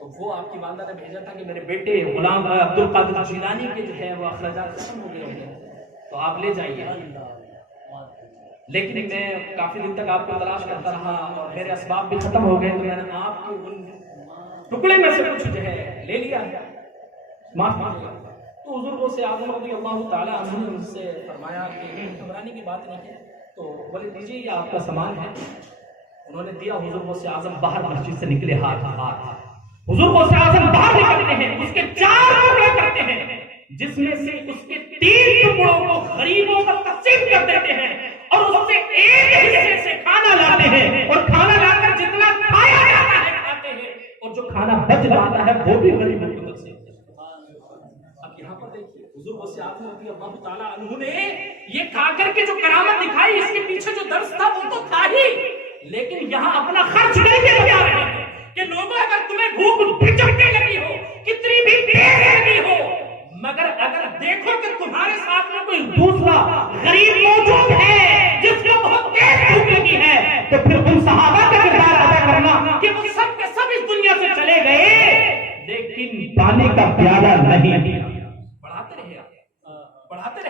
تو وہ آپ کی والدہ نے بھیجا تھا کہ میرے بیٹے غلام عبد القادر جیلانی کے جو ہے وہ اخراجات ختم ہو گئے ہوں گے تو آپ لے جائیے. لیکن میں کافی دن تک آپ کو تلاش کرتا رہا اور میرے اسباب بھی ختم ہو گئے تو میں نے آپ کے ان ٹکڑے میں سے کچھ جو ہے لے لیا معاف کیجیے. تو حضور غوث اعظم رضی اللہ تعالی عنہ نے مجھ سے فرمایا کہ گھبرانے کی بات نہیں ہے. تو بولے دیجیے یہ آپ کا سامان ہے. انہوں نے دیا. حضور غوث اعظم باہر مسجد سے نکلے ہاتھ. حضور غوث اعظم باہر نکلتے ہیں, اس کے 4 ٹکڑے کرتے ہیں جس میں سے اس کے 3 ٹکڑوں کو غریبوں پر تقسیم کر دیتے ہیں اور اس سے ایک حصے سے کھانا لاتے ہیں اور کھانا لا کر جتنا کھایا جاتا ہے کھاتے ہیں اور جو کھانا بچ جاتا ہے وہ بھی غریبوں کو تقسیم کرتے ہیں. اب یہاں پر دیکھیے حضور غوث اعظم رضی اللہ تعالی عنہ نے یہ کھا کر کے جو کرامت دکھائی, اس کے پیچھے جو درس تھا وہ تو تھا ہی, لیکن یہاں اپنا خرچ نہیں کے بجا رہے ہیں کہ لوگوں اگر تمہیں بھوک بھٹکنے لگی ہو, کتنی بھی تیز لگی ہو, مگر اگر دیکھو کہ تمہارے ساتھ میں کوئی دوسرا غریب موجود ہے جس کو بہت تیز بھوک لگی ہے, تو پھر ان صحابہ کا کردار ادا کرنا کہ وہ سب کے سب اس دنیا سے چلے گئے لیکن پانی کا پیالہ نہیں دیا. بڑھاتے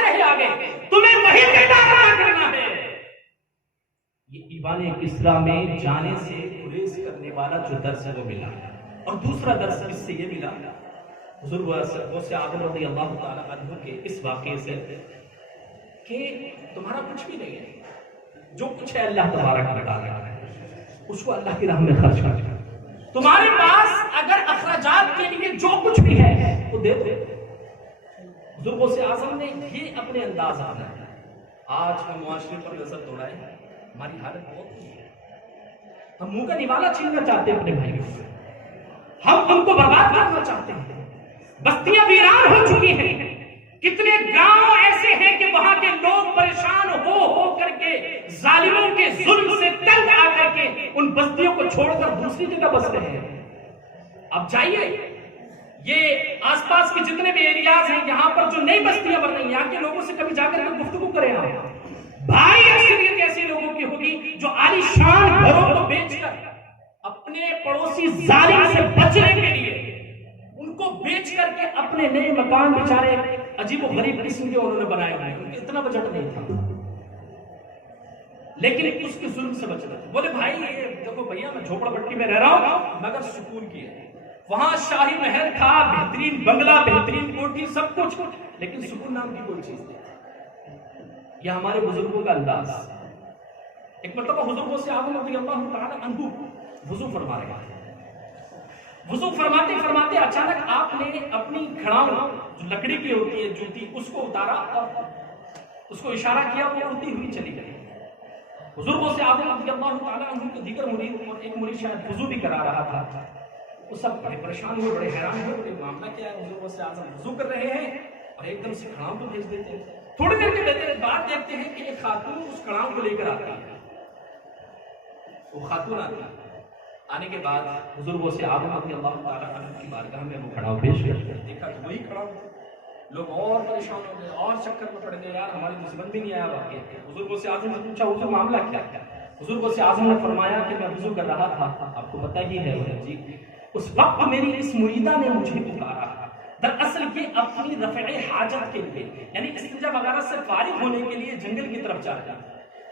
رہے آگے, تمہیں وہی کردار ادا کرنا ہے. یہ ایوان کسرا میں جانے سے گریز کرنے والا جو درس ہے وہ ملا. اور دوسرا درس اس سے یہ ملا حضور غوث اعظم رضی اللہ تعالی عنہ کے اس واقعے سے کہ تمہارا کچھ بھی نہیں ہے, جو کچھ ہے اللہ تبارک و تعالی ہے, اس کو اللہ کی راہ میں خرچ کر. تمہارے پاس اگر اخراجات کے لیے جو کچھ بھی ہے وہ دے دو. حضور غوث اعظم نے یہ اپنے انداز اپنایا. آج ہم معاشرے پر نظر دوڑائیں, ہماری حالت بہت بری ہے. ہم منہ کا نوالا چھیننا چاہتے ہیں اپنے بھائیوں سے, ہم ان کو برباد کرنا چاہتے ہیں. بستیاں ویران ہو چکی ہیں, کتنے گاؤں ایسے ہیں کہ وہاں کے لوگ پریشان ہو کر کے ظالموں کے ظلم سے تنگ آ کر کے ان بستیوں کو چھوڑ کر دوسری جگہ بس رہے ہیں. اب جائیے یہ آس پاس کے جتنے بھی ایریاز ہیں یہاں پر جو نئی بستیاں بن رہی ہیں, یہاں کے لوگوں سے کبھی جا کر گفتگو کریں آپ. بھائی اکثریت ایسے لوگوں کی ہوگی جو عالی شان گھروں کو بیچ کر اپنے پڑوسی ظالم سے بچنے کے لیے ان کو بیچ کر کے اپنے نئے مکان بیچارے عجیب و غریب قسم کے انہوں نے بنائے ہوئے ہیں. ان کے اتنا بجٹ نہیں تھا لیکن اس کے ظلم سے بچ رہے. بولے بھائی یہ دیکھو بھیا میں جھوپڑ پٹی میں رہ رہا ہوں مگر سکون کی ہے. وہاں شاہی محل تھا, بہترین بنگلہ, بہترین کوٹھی, سب کچھ, لیکن سکون نام کی کوئی چیز نہیں. یہ ہمارے بزرگوں کا انداز. ایک مرتبہ حضور غوث اعظم رضی اللہ تعالی عنہ وضو فرما رہے ہیں. وضو فرماتے فرماتے اچانک آپ نے اپنی کھڑاؤں جو لکڑی کی ہوتی ہے جوتی اس کو اتارا اور اس کو اشارہ کیا, وہ اڑتی ہوئی چلی گئی. حضور غوث اعظم رضی اللہ تعالی عنہ کے دیگر مرید اور ایک مرید شاید وضو بھی کرا رہا تھا, وہ سب بڑے پریشان ہوئے, بڑے حیران ہوئے. معاملہ کیا ہے؟ حضور غوث اعظم وضو کر رہے ہیں اور ایک دم سے کھڑاؤں کو بھیج دیتے ہیں. تھوڑی دیر کے بعد دیکھتے ہیں کہ ایک خاتون اس کھڑاؤں کو لے کر آتی ہے. وہ خاتون آتی ہے, آنے کے بعد حضور غوث اعظم رضی اللہ تعالی عنہ کی بارگاہ میں وہ کھڑاؤں پیش کر دیکھا تو وہی کھڑاؤں. لوگ اور پریشان ہو گئے اور چکر میں پڑ گئے, یار ہماری دشمن بھی نہیں آیا واقعی. حضور غوث اعظم سے پوچھا حضور معاملہ کیا ہے؟ حضور غوث اعظم نے فرمایا کہ میں وضو کر رہا تھا, آپ کو پتہ ہی ہے جی, اس وقت میری اس مریدہ نے مجھے پکارا. دراصل یہ اپنی رفع حاجت کے لیے یعنی استنجا وغیرہ سے فارغ ہونے کے لیے جنگل کی طرف جا رہا تھا.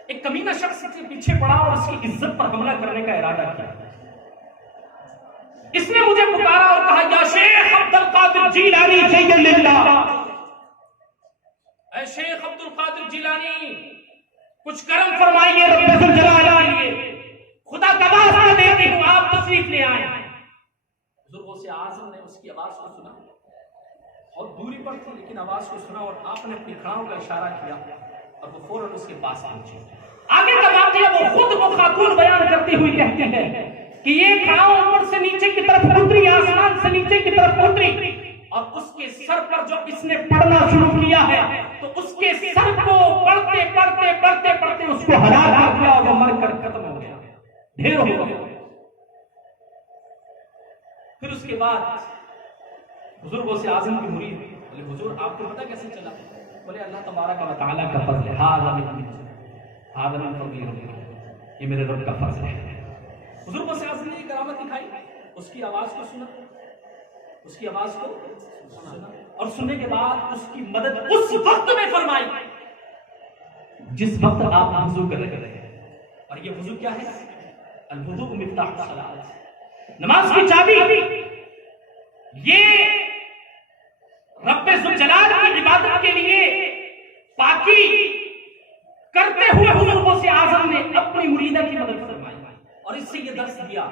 ایک کمینہ شخص کے پیچھے پڑا اور اس کی عزت پر حملہ کرنے کا ارادہ کیا. اس نے مجھے پکارا اور کہا یا شیخ عبد القادر جیلانی جی للہ, اے شیخ عبد القادر جیلانی کچھ کرم فرمائیے رب ذوالجلال کے لیے, خدا کا واسطہ دیتی ہوں آپ تشریف لے آئیں. حضور غوث اعظم نے اس کی آواز کو سنا, بہت دوری پر تھی لیکن آواز کو سنا اور آپ نے اپنی کھڑاؤں کا اشارہ کیا اور وہ فوراً اس کے پاس پہنچے. آگے کا واقعہ وہ خود وہ خاتون بیان کرتی ہوئی کہتی ہے کہ یہ کھڑاؤں اوپر سے نیچے کی طرف اتری, آسمان سے نیچے کی طرف اتری اور اس کے سر پر جو اس نے پڑھنا شروع کیا ہے تو اس کے سر کو پڑھتے پڑھتے پڑھتے پڑھتے اس کو ہلا کر دیا اور وہ مر کر ختم ہو گیا, ڈھیر ہو گیا. پھر اس کے بعد حضور غوث اعظم کی مرید بولے حضور آپ کو پتہ کیسے چلا؟ بولے اللہ تبارک و تعالیٰ کا فضل ہے, یہ میرے رب کا فضل ہے. حضور غوث اعظم نے یہ کرامت دکھائی. اس کی آواز کو سنا، اس کی آواز کو سنا، اور سننے کے بعد اس کی مدد اس وقت میں فرمائی جس وقت آپ وضو کر رہے ہیں. اور یہ وضو کیا ہے؟ الوضوء مفتاح الصلاۃ، نماز کی چابی. یہ رب ذوالجلال کی عبادت کے لیے پاکی کرتے ہوئے حضور غوث اعظم نے اپنی مریدہ کی مدد فرمائی اور اس سے یہ درس دیا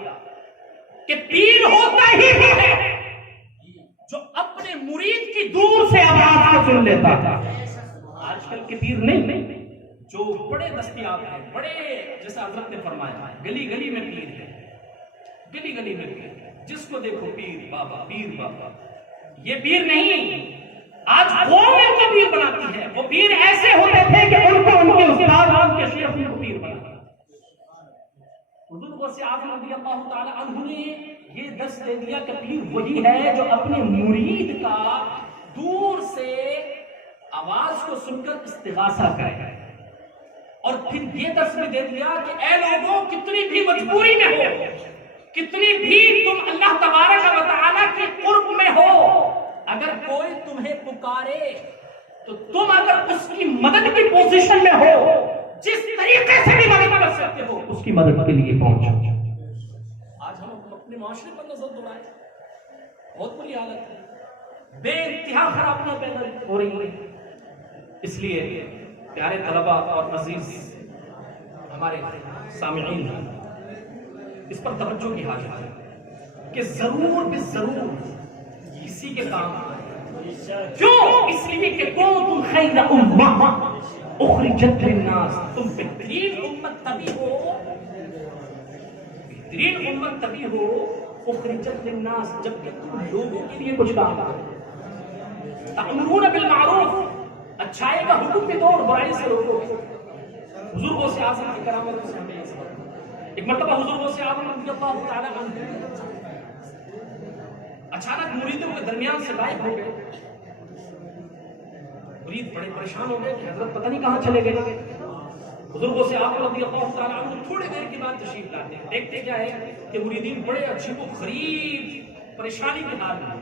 کہ پیر ہوتا ہی وہ ہے جو اپنے مرید کی دور سے آواز کو سن لیتا تھا. آج کل کے پیر نہیں، جو بڑے دستیاب ہیں، بڑے، جیسا حضرت نے فرمایا گلی گلی میں پیر ہے، گلی گلی میں پیر ہے، جس کو دیکھو پیر بابا، پیر بابا. یہ پیر نہیں، آج قوم ان کو پیر بناتی ہے. وہ پیر ایسے ہوتے تھے کہ ان کو ان کے استاد، ان کے شیخ ان کو پیر بناتے. حضور غوث اعظم رضی اللہ تعالی عنہ نے یہ درس دے دیا کہ پیر وہی ہے جو اپنے مرید کا دور سے آواز کو سن کر استغاثہ کرے. اور پھر یہ درس بھی دے دیا کہ اے لوگوں، کتنی بھی مجبوری میں ہو، کتنی بھی تم اللہ تبارک و تعالیٰ کے قرب میں ہو، اگر کوئی تمہیں پکارے تو تم اگر اس کی مدد کی پوزیشن میں ہو، جس طریقے سے بھی مدد کر سکتے ہو، اس کی مدد کے لیے پہنچو. آج ہم اپنے معاشرے پر نظر دوڑائیں، بہت بری حالت ہے، بے انتہا خرابیاں پیدا ہو رہی ہیں. اس لیے پیارے طلباء اور عزیز ہمارے سامعین، اس پر توجہ کی حاجت ہے کہ ضرور بھی ضرور کسی کے کام کیوں؟ اس لیے کہ کنتم خیر امہ اخرجت للناس، تم بہترین امت تبھی ہو، بہترین امت تبھی ہو اخرجت للناس جب کہ تم لوگوں کے لیے کچھ کام کرو. تأمرون بالمعروف، اچھائی کا حکم بھی دو اور برائی سے روکو. حضور غوث اعظم کی کرامت سے ہمیں یہ سبق. ایک مرتبہ حضور غوث اعظم رضی اللہ تعالی عنہ اچانک مریدوں کے درمیان سے غائب ہو گئے. مرید بڑے پریشان ہو گئے کہ حضرت پتہ نہیں کہاں چلے گئے. حضور غوث اعظم رضی اللہ تعالی عنہ تھوڑی دیر کے بعد تشریف لاتے ہیں. دیکھتے کیا ہے کہ مریدین بڑے عجیب و غریب پریشانی کے حال میں،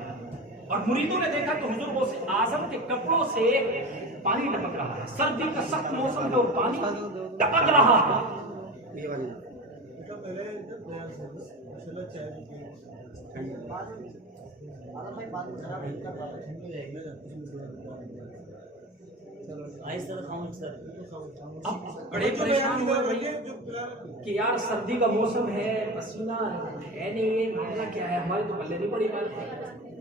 اور مریدوں نے دیکھا کہ حضور غوث اعظم کے کپڑوں سے پانی ٹپک رہا ہے. سردی کا سخت موسم ہے اور پانی ٹپک رہا ہے. اب بڑے پریشان ہوئے کہ یار سردی کا موسم ہے، پسینہ ہے نہیں، معاملہ کیا ہے، ہماری تو پلے نہیں پڑی بات.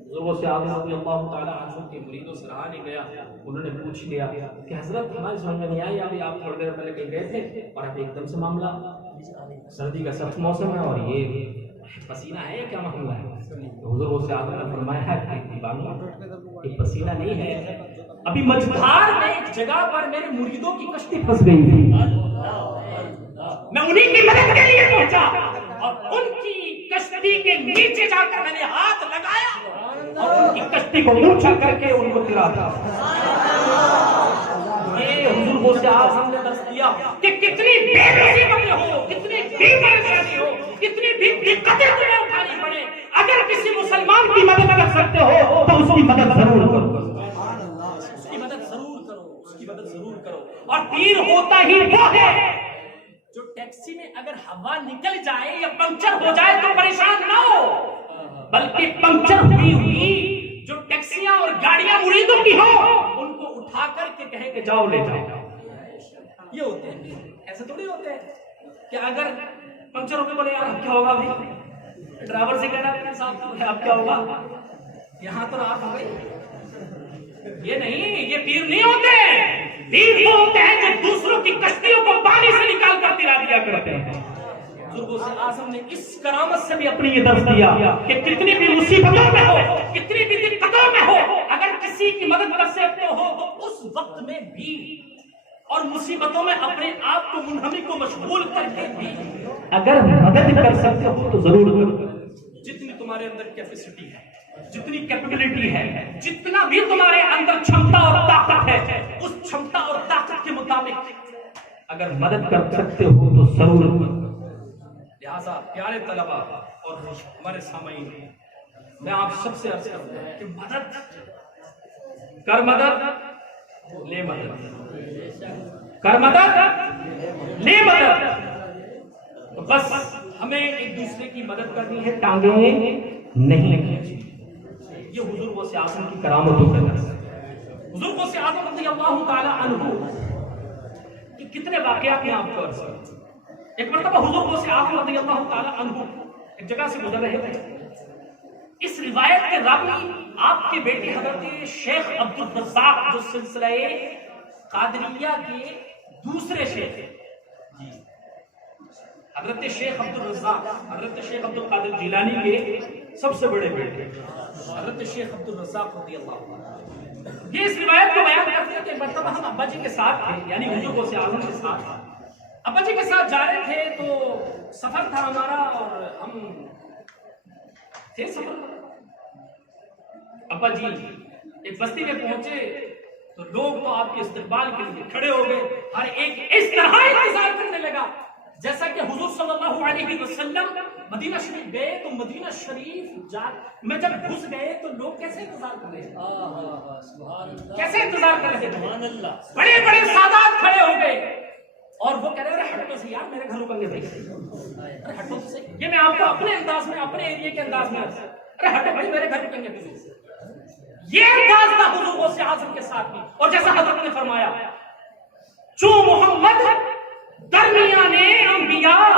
حضور غوث اعظم رضی اللہ تعالی عنہ کے مریدوں سے رہا نہیں گیا. انہوں نے پوچھ لیا کہ حضرت ہماری سمجھ میں نہیں آئی، ابھی آپ تھوڑی دیر پہلے کہیں گئے تھے اور اب ایک دم سے معاملہ، سردی کا سخت موسم ہے اور یہ پسینہ ہے، کیا معاملہ ہے؟ حضور غوث اعظم نے فرمایا کہ دیوانو، یہ پسینہ نہیں ہے، ابھی مجھار میں ایک جگہ پر میرے مریدوں کی کشتی پھنس گئی تھی، میں انہیں کی مدد کے لیے پہنچا اور ان کی کشتی کے نیچے جا کر میں نے ہاتھ لگایا اور ان کی کشتی کو اونچا کر کے ان کو گرا دیا. یہ حضور غوث اعظم نے درس دیا کہ کتنی بے مصیبتیں ہو، کتنی بھی پریشانی ہو، کتنی بھی دقتیں تمہیں اٹھانی پڑے، اگر کسی مسلمان کی مدد کر سکتے ہو تو اس کی مدد ضرور کرو، اس کی مدد ضرور کرو، اس کی مدد ضرور کرو. اور پیر ہوتا ہی وہ ہے جو ٹیکسی میں اگر ہوا نکل جائے یا پنکچر ہو جائے تو پریشان نہ ہو، بلکہ پنکچر ہوئی جو ٹیکسیاں اور گاڑیاں مریدوں کی ہو ان کو اٹھا کر کے کہے کہ جاؤ لے جاؤ. یہ ہوتے ہیں، ایسے تھوڑی ہوتے ہیں کہ اگر پنکچر ہو کے بولے یار کیا ہوگا بھائی، ڈرائیور سے کہنا صاحب اب کیا ہوگا، یہاں تو رات ہو گئی. یہ نہیں، یہ پیر نہیں ہوتے. پیر وہ ہوتے ہیں جو دوسروں کی کشتیوں کو پانی سے نکال کر تیرا دیا کرتے ہیں. حضور غوث اعظم نے اس کرامت سے بھی اپنی یہ درس دیا کہ کتنی بھی مصیبتوں میں ہو، کتنی بھی دقتوں میں ہو، اگر کسی کی مدد کر سکتے ہو تو اس وقت میں بھی اور مصیبتوں میں اپنے آپ کو منہمک کو مشغول کر کے بھی اگر مدد کر سکتے ہو تو ضرور کرو. جتنی تمہارے اندر کیپیسٹی ہے، جتنی کیپیبلٹی ہے، جتنا بھی تمہارے اندر چھمتا اور طاقت ہے، اس چھمتا اور طاقت کے مطابق اگر مدد کر سکتے ہو تو ضرور کرو. لہٰذا پیارے طلبا اور ہمارے سامعین، میں آپ سب سے عرض کرتا ہوں کہ مدد کر، مدد لے مدد، کر مدد لے مدد. تو بس ہمیں ایک دوسرے کی مدد کرنی ہے، ٹانگیں نہیں کھینچنی. یہ حضور غوث اعظم کی کرامتوں کا درس ہے. حضور غوث اعظم رضی اللہ تعالی عنہ کہ کتنے واقعات میں آپ کو عرض کروں. ایک مرتبہ حضور غوث اعظم رضی اللہ تعالی عنہ ایک جگہ سے گزر رہے تھے. اس روایت کے راوی آپ کے بیٹے حضرت شیخ عبد الرزاق جو سلسلہ قادریہ کے دوسرے شیخ ہیں. حضرت شیخ عبد الرزاق، حضرت شیخ عبد القادر جیلانی کے سب سے بڑے بیٹے حضرت شیخ عبد الرزاق رضی اللہ عنہ. یہ اس روایت کو بیان کرتے ہیں کہ ایک مرتبہ ہم ابا جی کے ساتھ تھے، یعنی حضور غوث اعظم کے ساتھ. ابا جی کے ساتھ جا رہے تھے تو سفر تھا ہمارا اور ہم تھے سفر. ابا جی ایک بستی میں پہنچے تو لوگ تو آپ کے استقبال کے لیے کھڑے ہو گئے. ہر ایک اس طرح انتظار کرنے لگا جیسا کہ حضور صلی اللہ علیہ وسلم مدینہ شریف گئے تو مدینہ شریف میں جب گھس گئے تو لوگ کیسے انتظار کر رہے تھے، کیسے انتظار کر رہے تھے. بڑے بڑے سادات کھڑے ہو گئے اور وہ کہہ رہے ہیں ہٹو سے یار، میرے گھر رکیں گے بھائی، ارے ہٹو سے. یہ میں آپ کو اپنے انداز میں، اپنے ایریے کے انداز میں، ارے ہٹو بھائی میرے گھر رکیں گے. یہ انداز تھا حضور غوث اعظم کے ساتھ بھی. اور جیسا حضرت نے فرمایا چو محمد درمیانے انبیاء،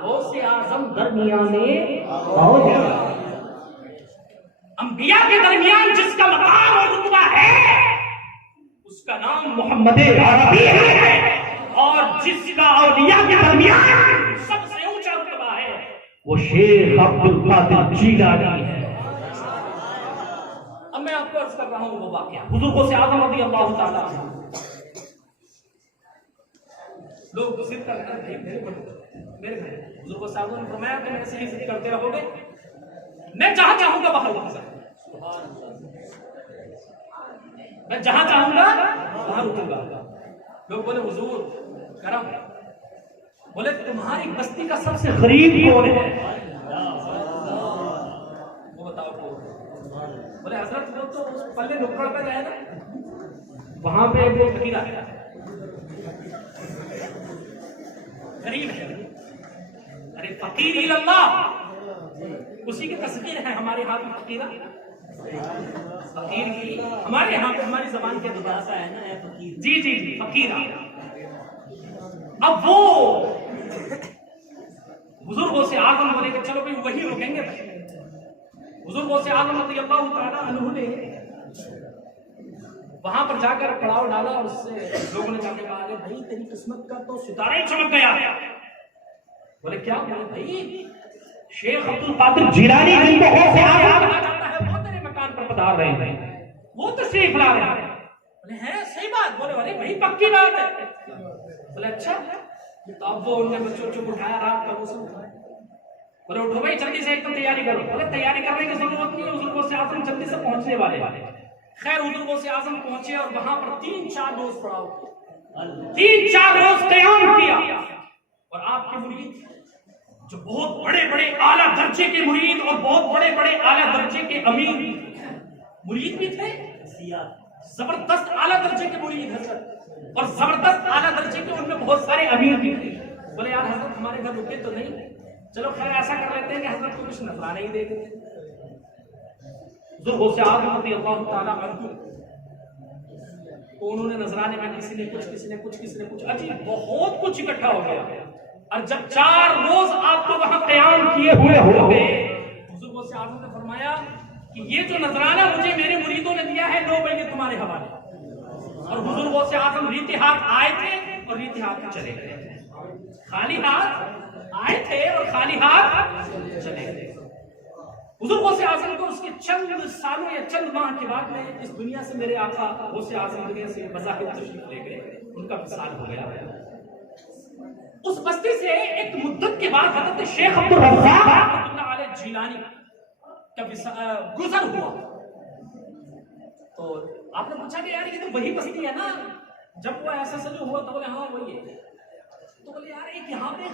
غوث اعظم درمیانے اولیاء. انبیاء کے درمیان جس کا مقام اور رتبہ ہے اس کا نام محمد عربی ہے، اور جس کا اولیاء کے درمیان سب سے اونچا رتبہ ہے وہ شیخ عبد القادر جیلانی ہے. اب میں آپ کو عرض کر رہا ہوں وہ واقعہ حضور غوث اعظم رضی اللہ تعالیٰ عنہ. لوگ ضد کر رہے ہیں میرے گھر. حضور غوث اعظم نے فرمایا کہ ایسے ہی ضد کرتے رہو گے، میں جہاں چاہوں گا وہاں رکوں گا، میں جہاں چاہوں گا وہاں رکوں گا. لوگ بولے حضور کرم، بولے تمہاری بستی کا سب سے غریب کون ہے؟ وہ بتاؤ کون؟ بولے حضرت وہ تو اس پلے نکڑ پہ گئے نا، وہاں پہ وہ فقیر آیا غریب ہے. ارے فقیر اللہ اسی کی تصویر ہے ہمارے ہاتھ میں. فقیرہ فقیر کی ہمارے یہاں پہ ہماری زبان کے اندر ہے نا فقیر. جی جی جی فقیرہ. اب وہ حضور غوث اعظم بولے کہ چلو بھائی وہی رکیں گے. حضور غوث اعظم رضی اللہ تعالیٰ عنہ نے وہاں پر جا کر پڑاؤ ڈالا اور اس سے لوگوں نے جا کے کہا بھائی تیری قسمت کا تو ستارہ ہی چمک گیا. بولے کیا؟ بولے بھائی شیخ عبد القادر جیلانی جن کو غوث اعظم کہا جاتا ہے وہ تیرے مکان پر پدھار رہے ہیں، وہ تشریف لا رہے ہیں. بولے ہیں صحیح بات. بولے ارے بھائی پکی بات ہے. بولے اچھا. تو اب وہ ان نے بچوں کو اٹھایا رات کا موسم تھا. بولے اٹھو بھائی جلدی سے ایک تو تیاری کرو. بولے تیاری کرنے کی ضرورت نہیں ہے، حضور غوث اعظم جلدی سے پہنچنے والے. خیر حضور غوث اعظم پہنچے اور وہاں پر 3-4 روز پڑاؤ، 3-4 روز قیام کیا. اور آپ کے مرید جو بہت بڑے بڑے اعلیٰ درجے کے مرید اور بہت بڑے بڑے اعلیٰ درجے کے امیر مرید بھی تھے، زبردست اعلیٰ درجے کے مرید حضرت، اور زبردست اعلیٰ درجے کے ان میں بہت سارے امیر بھی تھے. بولے یار حضرت ہمارے گھر رکے تو نہیں، چلو خیر ایسا کر لیتے ہیں کہ حضرت کو کچھ نذرانے ہی دے دیتے. حضور غوث اعظم رضی اللہ تعالیٰ عنہ تو انہوں نے نذرانے میں کسی نے کچھ، کسی نے کچھ، کسی نے کچھ، عجیب بہت کچھ اکٹھا ہو گیا. اور جب 4 روز آپ کو وہاں قیام کیے ہوئے ہو گئے، حضور غوث اعظم نے فرمایا کہ یہ جو نذرانہ مجھے میرے مریدوں نے دیا ہے 9 مہینے تمہارے حوالے. اور حضور غوث اعظم ریتے ہاتھ آئے تھے اور ریتے ہاتھ چلے گئے. خالی ہاتھ آئے تھے اور خالی ہاتھ چلے گئے. حضور غوث اعظم کو اس کے چند سالوں یا چند ماہ کے بعد میں اس دنیا سے میرے آقا غوث اعظم دنیا سے بظاہر تشریف لے گئے. ان کا وصال ہو گیا. اس بستی سے ایک مدت کے بعد حضرت شیخ عبد الرزاق رحمۃ اللہ علیہ جیلانی کا گزر ہوا. تو آپ نے پوچھا کہ یار یہ تو وہی بستی ہے نا؟ جب وہ ایسا جو ہوا تو بولے ہاں وہی ہے. تو بولے یار ایک یہاں پہ